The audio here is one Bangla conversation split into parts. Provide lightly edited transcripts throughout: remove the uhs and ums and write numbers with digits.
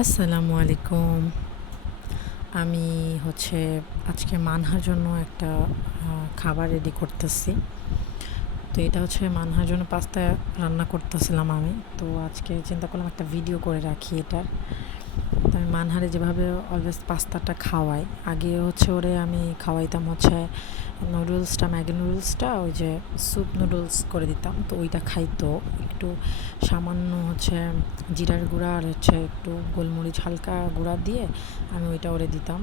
আসসালামু আলাইকুম। আমি হচ্ছে আজকে মানহার জন্য একটা খাবার রেডি করতেছি। তো এটা হচ্ছে মানহার জন্য পাস্তা রান্না করতেছিলাম আমি। তো আজকে চিন্তা করলাম একটা ভিডিও করে রাখি এটার। তো আমি মানহারে যেভাবে অলওয়েজ পাস্তাটা খাওয়াই, আগে হচ্ছে ওরে আমি খাওয়াইতাম হচ্ছে নুডলসটা, ম্যাগি নুডলসটা ওই যে স্যুপ নুডলস করে দিতাম। তো ওইটা খাইতো একটু সামান্য হচ্ছে জিরার গুঁড়া আর হচ্ছে একটু গোলমরিচ হালকা গুঁড়া দিয়ে আমি ওইটা ওরে দিতাম,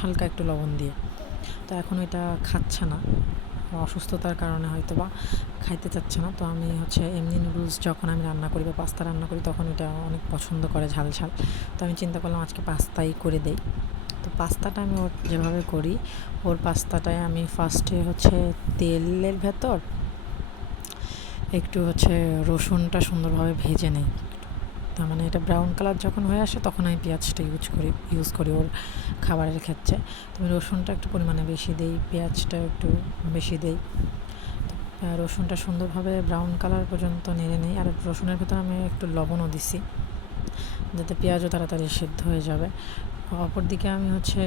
হালকা একটু লবণ দিয়ে। তো এখন ওইটা খাচ্ছে না, অসুস্থতার কারণে হয়তো বা খাইতে চাচ্ছে না। তো আমি হচ্ছে এমনি নুডলস যখন আমি রান্না করি বা পাস্তা রান্না করি তখন এটা অনেক পছন্দ করে ঝাল ঝাল। তো আমি চিন্তা করলাম আজকে পাস্তাই করে দেই। তো পাস্তাটা আমি ওর যেভাবে করি, ওর পাস্তাটায় আমি ফার্স্টে হচ্ছে তেলের ভেতর একটু হচ্ছে রসুনটা সুন্দরভাবে ভেজে নেই। তার মানে এটা ব্রাউন কালার যখন হয়ে আসে তখন আমি পেঁয়াজটা ইউজ করি ওর খাবারের ক্ষেত্রে। তো আমি রসুনটা একটু পরিমাণে বেশি দিই, পেঁয়াজটা একটু বেশি দিই। রসুনটা সুন্দরভাবে ব্রাউন কালার পর্যন্ত নেড়ে নিই। আর রসুনের ভেতর আমি একটু লবণও দিছি যাতে পেঁয়াজও তাড়াতাড়ি সিদ্ধ হয়ে যাবে। অপরদিকে আমি হচ্ছে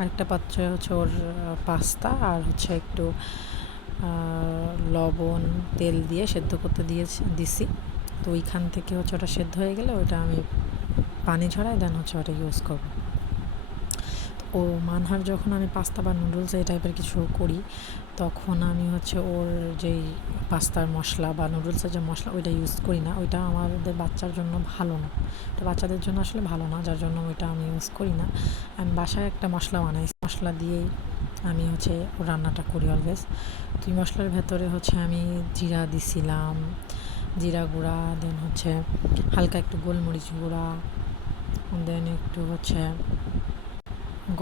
আরেকটা পাত্রে হচ্ছে ওর পাস্তা আর হচ্ছে একটু লবণ তেল দিয়ে সেদ্ধ করতে দিছি। তো ওইখান থেকে হচ্ছে ওটা সেদ্ধ হয়ে গেলে ওইটা আমি পানি ঝরাই দেন হচ্ছে ওটা ইউজ করব। ও মানহার যখন আমি পাস্তা বা নুডলস এই টাইপের কিছু করি তখন আমি হচ্ছে ওর যেই পাস্তার মশলা বা নুডলসের যে মশলা ওইটা ইউজ করি না। ওইটা আমাদের বাচ্চার জন্য ভালো না, এটা বাচ্চাদের জন্য আসলে ভালো না, যার জন্য ওইটা আমি ইউজ করি না। আমি বাসায় একটা মশলা বানাই, মশলা দিয়েই আমি হচ্ছে ওর রান্নাটা করি অলওয়েজ। তো এই মশলার ভেতরে হচ্ছে আমি জিরা দিছিলাম, জিরা গুঁড়া, দেন হচ্ছে হালকা একটু গোলমরিচ গুঁড়া, দেন একটু হচ্ছে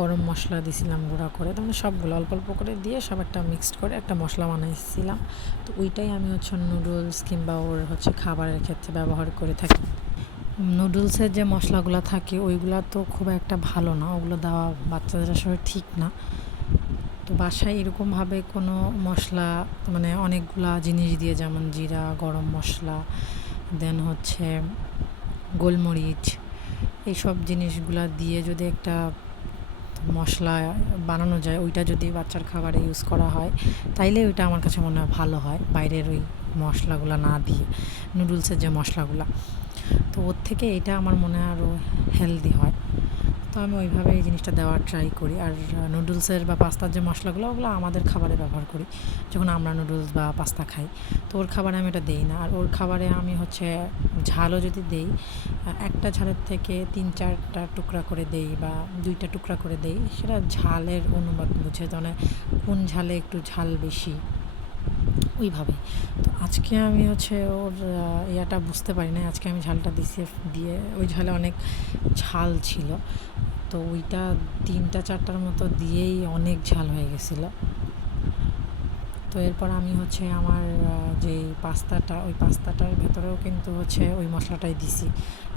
গরম মশলা দিছিলাম গুঁড়া করে। তার মানে সবগুলো অল্প অল্প করে দিয়ে সব একটা মিক্সড করে একটা মশলা বানাইছিলাম। তো ওইটাই আমি হচ্ছে নুডলস কিংবা ওর হচ্ছে খাবারের ক্ষেত্রে ব্যবহার করে থাকি। নুডলসের যে মশলাগুলো থাকে ওইগুলো তো খুব একটা ভালো না, ওগুলো দেওয়া বাচ্চাদের আসলে ঠিক না। তো বাসায় এরকমভাবে কোনো মশলা, মানে অনেকগুলা জিনিস দিয়ে, যেমন জিরা, গরম মশলা, দেন হচ্ছে গোলমরিচ, এইসব জিনিসগুলা দিয়ে যদি একটা মশলা বানানো যায়, ওইটা যদি বাচ্চার খাবারে ইউজ করা হয় তাইলে ওইটা আমার কাছে মনে হয় ভালো হয়, বাইরের ওই মশলাগুলো না দিয়ে, নুডলসের যে মশলাগুলো। তো ওর থেকে এটা আমার মনে হয় আরও হেলদি হয়। তো আমি ওইভাবে এই জিনিসটা দেওয়ার ট্রাই করি। আর নুডলসের বা পাস্তার যে মশলাগুলো ওগুলো আমাদের খাবারে ব্যবহার করি যখন আমরা নুডলস বা পাস্তা খাই। তো ওর খাবারে আমি এটা দেই না। আর ওর খাবারে আমি হচ্ছে ঝালও যদি দেই, একটা ঝালের থেকে 3-4টা টুকরা করে দেই বা 2টা টুকরা করে দেই, সেটা ঝালের অনুপাত বুঝে, মানে কোন ঝালে একটু ঝাল বেশি ওইভাবে। তো আজকে আমি হচ্ছে ওর ইয়াটা বুঝতে পারি না, আজকে আমি ঝালটা দিয়ে ওই ঝালে অনেক ঝাল ছিল। তো ওইটা 3টা 4টার মতো দিয়েই অনেক ঝাল হয়ে গেছিলো। তো এরপর আমি হচ্ছে আমার যেই পাস্তাটা, ওই পাস্তাটার ভেতরেও কিন্তু হচ্ছে ওই মশলাটাই দিছি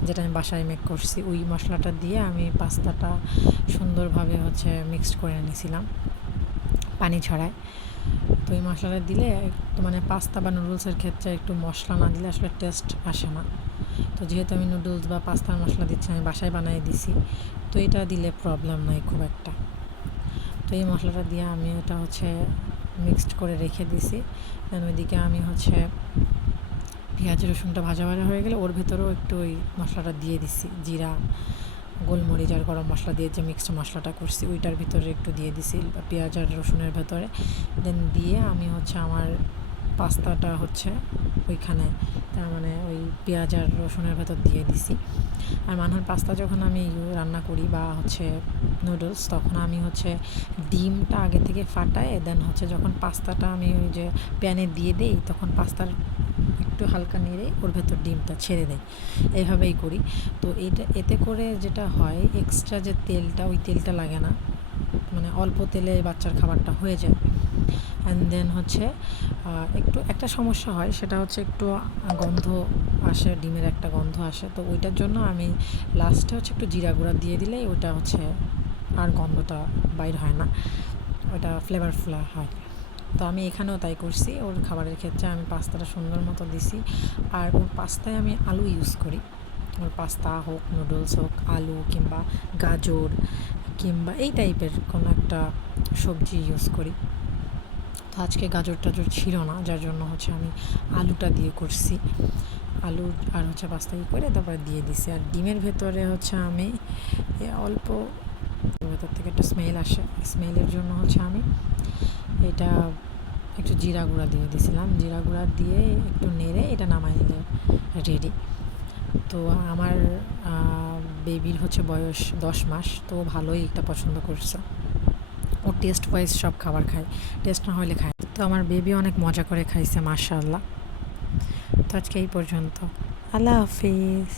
যেটা আমি বাসায় মেক করছি। ওই মশলাটা দিয়ে আমি পাস্তাটা সুন্দরভাবে হচ্ছে মিক্সড করে নিয়েছিলাম পানি ছড়ায়। তো এই মশলাটা দিলে একটু, মানে পাস্তা বা নুডলসের ক্ষেত্রে একটু মশলা না দিলে আসলে টেস্ট আসে না। তো যেহেতু আমি নুডলস বা পাস্তার মশলা দিচ্ছি, আমি বাসায় বানিয়ে দিছি, তো এটা দিলে প্রবলেম নাই খুব একটা। তো এই মশলাটা দিয়ে আমি এটা হচ্ছে মিক্সড করে রেখে দিছি। দেন ওইদিকে আমি হচ্ছে পেঁয়াজ রসুনটা ভাজা ভাজা হয়ে গেলে ওর ভেতরেও একটু ওই মশলাটা দিয়ে দিছি, জিরা, গোলমরিচ আর গরম মশলা দিয়ে যে মিক্সড মশলাটা করছি ওইটার ভিতরে একটু দিয়ে দিছি পেঁয়াজ আর রসুনের ভেতরে। দেন দিয়ে আমি হচ্ছে আমার পাস্তাটা হচ্ছে ওইখানে, তার মানে ওই পেঁয়াজ আর রসুনের ভেতর দিয়ে দিছি। আর মানহার পাস্তা যখন আমি রান্না করি বা হচ্ছে নুডলস, তখন আমি হচ্ছে ডিমটা আগে থেকে ফাটায় দেন হচ্ছে যখন পাস্তাটা আমি ওই যে প্যানে দিয়ে দিই তখন পাস্তার একটু হালকা নেড়ে ওর ভেতর ডিমটা ছেড়ে দেয়, এইভাবেই করি। তো এতে করে যেটা হয়, এক্সট্রা যে তেলটা, ওই তেলটা লাগে না, মানে অল্প তেলে বাচ্চার খাবারটা হয়ে যায়। অ্যান্ড দেন হচ্ছে একটু একটা সমস্যা হয়, সেটা হচ্ছে একটু গন্ধ আসে, ডিমের একটা গন্ধ আসে। তো ওইটার জন্য আমি লাস্টে হচ্ছে একটু জিরা গুঁড়া দিয়ে দিলেই ওইটা হচ্ছে আর গন্ধটা বাইর হয় না, ওটা ফ্লেভারফুল হয়। তো আমি এখানেও তাই করছি, ওর খাবারের ক্ষেত্রে আমি পাস্তাটা সুন্দর মতো দিছি। আর ওর পাস্তায় আমি আলু ইউজ করি, পাস্তা হোক, নুডলস হোক, আলু কিংবা গাজর কিংবা এই টাইপের কোনো একটা সবজি ইউজ করি। তো আজকে গাজর টাজর ছিল না, যার জন্য হচ্ছে আমি আলুটা দিয়ে করছি। আলু আর হচ্ছে পাস্তা করে তারপরে দিয়ে দিছি। আর ডিমের ভেতরে হচ্ছে আমি অল্প ভেতর থেকে একটা স্মেল আসে, স্মেলের জন্য হচ্ছে আমি এটা একটু জিরা গুঁড়া দিয়ে দিয়েছিলাম। জিরা গুঁড়া দিয়ে একটু নেড়ে এটা নামাই নিলে রেডি। তো আমার বেবির হচ্ছে বয়স 10 মাস, তো ভালোই এটা পছন্দ করছে। ও টেস্ট ওয়াইজ সব খাবার খায়, টেস্ট না হলে খায়। তো আমার বেবি অনেক মজা করে খাইছে, মাশাআল্লাহ। তো আজকে এই পর্যন্ত, আল্লাহ হাফিজ।